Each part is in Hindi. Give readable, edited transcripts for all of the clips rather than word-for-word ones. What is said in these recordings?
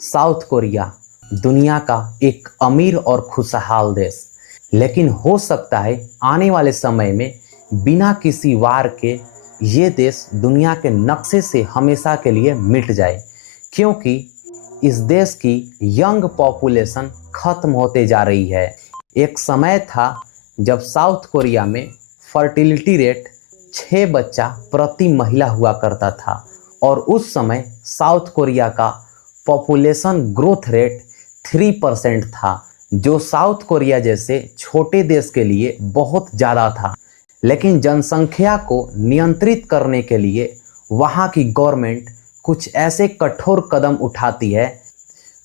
साउथ कोरिया दुनिया का एक अमीर और खुशहाल देश, लेकिन हो सकता है आने वाले समय में बिना किसी वार के ये देश दुनिया के नक्शे से हमेशा के लिए मिट जाए, क्योंकि इस देश की यंग पॉपुलेशन खत्म होते जा रही है। एक समय था जब साउथ कोरिया में फर्टिलिटी रेट 6 बच्चा प्रति महिला हुआ करता था और उस समय साउथ कोरिया का पॉपुलेशन ग्रोथ रेट 3% था, जो साउथ कोरिया जैसे छोटे देश के लिए बहुत ज़्यादा था। लेकिन जनसंख्या को नियंत्रित करने के लिए वहाँ की गवर्नमेंट कुछ ऐसे कठोर कदम उठाती है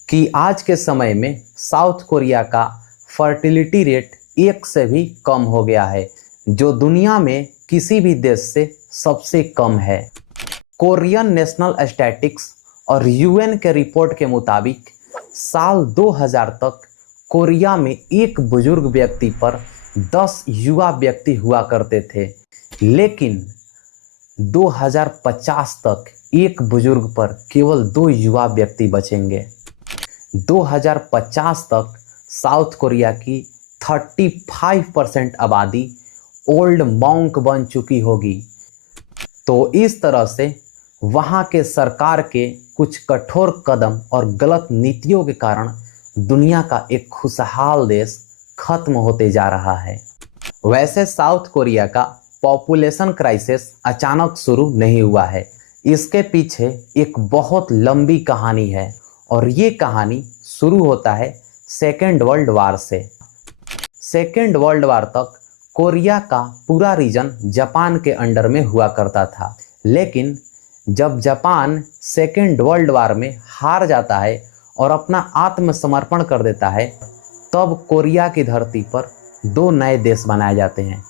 कि आज के समय में साउथ कोरिया का फर्टिलिटी रेट 1 से भी कम हो गया है, जो दुनिया में किसी भी देश से सबसे कम है। कोरियन नेशनल स्टैटिस्टिक्स और यूएन के रिपोर्ट के मुताबिक साल 2000 तक कोरिया में एक बुजुर्ग व्यक्ति पर 10 युवा व्यक्ति हुआ करते थे, लेकिन 2050 तक एक बुजुर्ग पर केवल 2 युवा व्यक्ति बचेंगे। 2050 तक साउथ कोरिया की 35% आबादी ओल्ड मॉन्क बन चुकी होगी। तो इस तरह से वहाँ के सरकार के कुछ कठोर कदम और गलत नीतियों के कारण दुनिया का एक खुशहाल देश खत्म होते जा रहा है। वैसे साउथ कोरिया का पॉपुलेशन क्राइसिस अचानक शुरू नहीं हुआ है, इसके पीछे एक बहुत लंबी कहानी है और ये कहानी शुरू होता है सेकेंड वर्ल्ड वार से। सेकेंड वर्ल्ड वार तक कोरिया का पूरा रीजन जापान के अंडर में हुआ करता था, लेकिन जब जापान सेकेंड वर्ल्ड वार में हार जाता है और अपना आत्मसमर्पण कर देता है, तब कोरिया की धरती पर 2 नए देश बनाए जाते हैं,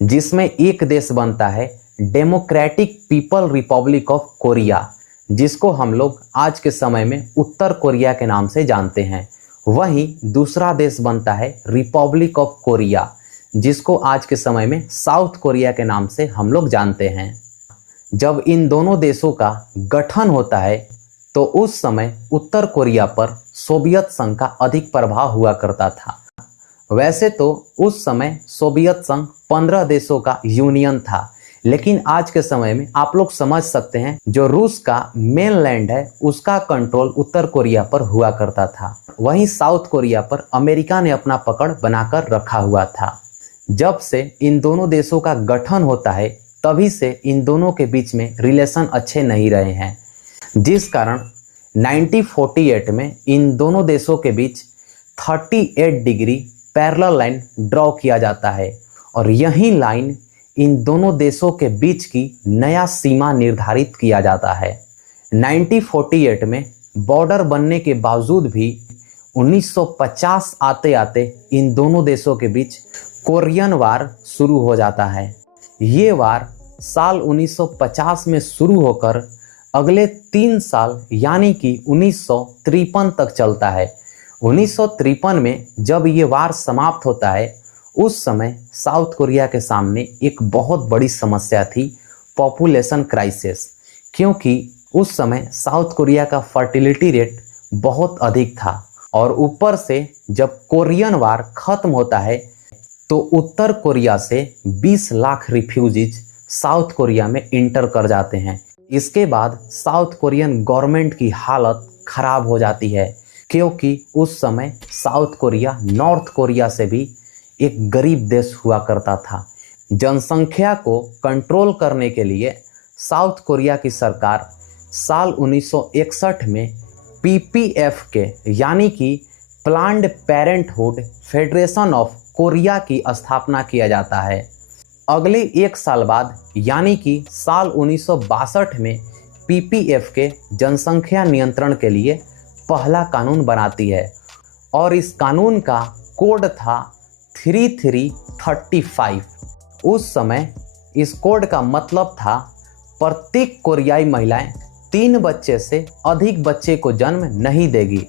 जिसमें एक देश बनता है democratic people Republic of Korea, जिसको हम लोग आज के समय में उत्तर कोरिया के नाम से जानते हैं। वहीं दूसरा देश बनता है रिपब्लिक ऑफ कोरिया, जिसको आज के समय में साउथ कोरिया के नाम से हम लोग जानते हैं। जब इन दोनों देशों का गठन होता है तो उस समय उत्तर कोरिया पर सोवियत संघ का अधिक प्रभाव हुआ करता था। वैसे तो उस समय सोवियत संघ 15 देशों का यूनियन था, लेकिन आज के समय में आप लोग समझ सकते हैं जो रूस का मेनलैंड है उसका कंट्रोल उत्तर कोरिया पर हुआ करता था। वहीं साउथ कोरिया पर अमेरिका ने अपना पकड़ बनाकर रखा हुआ था। जब से इन दोनों देशों का गठन होता है तभी से इन दोनों के बीच में रिलेशन अच्छे नहीं रहे हैं, जिस कारण 1948 में इन दोनों देशों के बीच 38 डिग्री पैरेलल लाइन ड्रॉ किया जाता है और यही लाइन इन दोनों देशों के बीच की नया सीमा निर्धारित किया जाता है। 1948 में बॉर्डर बनने के बावजूद भी 1950 आते आते इन दोनों देशों के बीच कोरियन वार शुरू हो जाता है। ये वार साल 1950 में शुरू होकर अगले 3 साल यानी कि 1953 तक चलता है। 1953 में जब ये वार समाप्त होता है, उस समय साउथ कोरिया के सामने एक बहुत बड़ी समस्या थी, पॉपुलेशन क्राइसिस, क्योंकि उस समय साउथ कोरिया का फर्टिलिटी रेट बहुत अधिक था और ऊपर से जब कोरियन वार खत्म होता है तो उत्तर कोरिया से 20 लाख रिफ्यूजीज साउथ कोरिया में इंटर कर जाते हैं। इसके बाद साउथ कोरियन गवर्नमेंट की हालत खराब हो जाती है, क्योंकि उस समय साउथ कोरिया नॉर्थ कोरिया से भी एक गरीब देश हुआ करता था। जनसंख्या को कंट्रोल करने के लिए साउथ कोरिया की सरकार साल 1961 में पीपीएफ के यानी कि planned parenthood federation of Korea की स्थापना किया जाता है। अगले 1 साल बाद यानी कि साल 1962 में पीपीएफ के जनसंख्या नियंत्रण के लिए पहला कानून बनाती है और इस कानून का कोड था 3335। उस समय इस कोड का मतलब था प्रत्येक कोरियाई महिलाएं 3 बच्चे से अधिक बच्चे को जन्म नहीं देगी,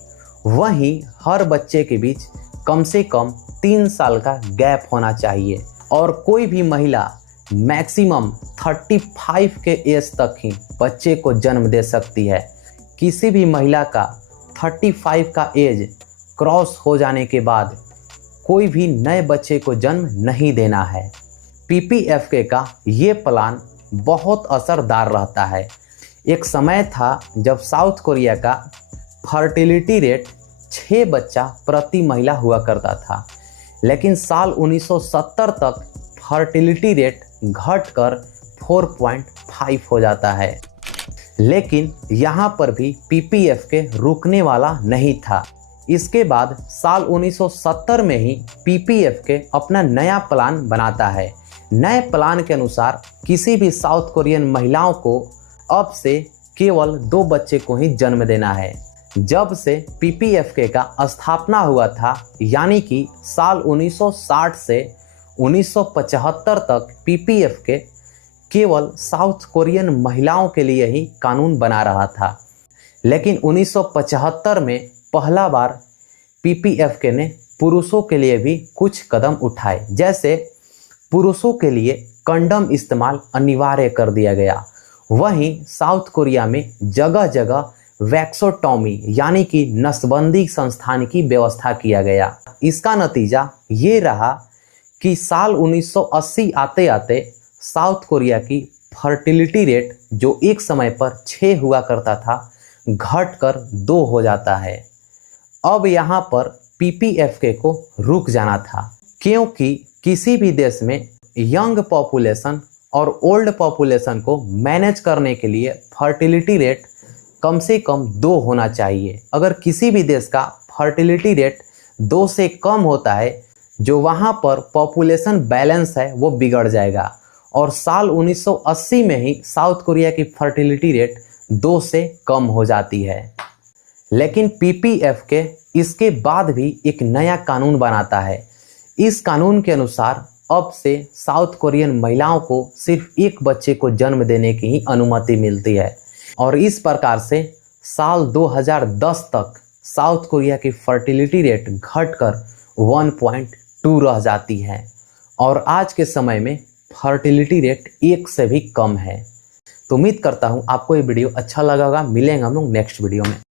वहीं हर बच्चे के बीच कम से कम 3 साल का गैप होना चाहिए और कोई भी महिला मैक्सिमम 35 के एज तक ही बच्चे को जन्म दे सकती है। किसी भी महिला का 35 का एज क्रॉस हो जाने के बाद कोई भी नए बच्चे को जन्म नहीं देना है। पीपीएफके का ये प्लान बहुत असरदार रहता है। एक समय था जब साउथ कोरिया का फर्टिलिटी रेट 6 बच्चा प्रति महिला हुआ करता था, लेकिन साल 1970 तक फर्टिलिटी रेट घटकर 4.5 हो जाता है। लेकिन यहाँ पर भी पीपीएफके रुकने वाला नहीं था। इसके बाद साल 1970 में ही पीपीएफके अपना नया प्लान बनाता है। नए प्लान के अनुसार किसी भी साउथ कोरियन महिलाओं को अब से केवल 2 बच्चे को ही जन्म देना है। जब से पीपीएफके का स्थापना हुआ था, यानी कि साल 1960 से 1975 तक पीपीएफके केवल साउथ कोरियन महिलाओं के लिए ही कानून बना रहा था। लेकिन 1975 में पहला बार पीपीएफके ने पुरुषों के लिए भी कुछ कदम उठाए, जैसे पुरुषों के लिए कंडम इस्तेमाल अनिवार्य कर दिया गया। वहीं साउथ कोरिया में जगह जगह वैक्सोटॉमी यानी कि नसबंदी संस्थान की व्यवस्था किया गया। इसका नतीजा ये रहा कि साल 1980 आते आते साउथ कोरिया की फर्टिलिटी रेट जो एक समय पर 6 हुआ करता था, घटकर 2 हो जाता है। अब यहाँ पर पीपीएफके को रुक जाना था, क्योंकि किसी भी देश में यंग पॉपुलेशन और ओल्ड पॉपुलेशन को मैनेज करने के लिए फर्टिलिटी रेट कम से कम 2 होना चाहिए। अगर किसी भी देश का फर्टिलिटी रेट 2 से कम होता है, जो वहाँ पर पॉपुलेशन बैलेंस है वो बिगड़ जाएगा। और साल 1980 में ही साउथ कोरिया की फर्टिलिटी रेट 2 से कम हो जाती है। लेकिन पीपीएफके इसके बाद भी एक नया कानून बनाता है। इस कानून के अनुसार अब से साउथ कोरियन महिलाओं को सिर्फ 1 बच्चे को जन्म देने की ही अनुमति मिलती है। और इस प्रकार से साल 2010 तक साउथ कोरिया की फर्टिलिटी रेट घटकर 1.2 रह जाती है और आज के समय में फर्टिलिटी रेट 1 से भी कम है। तो उम्मीद करता हूँ आपको ये वीडियो अच्छा लगा होगा। मिलेंगे हम लोग नेक्स्ट वीडियो में।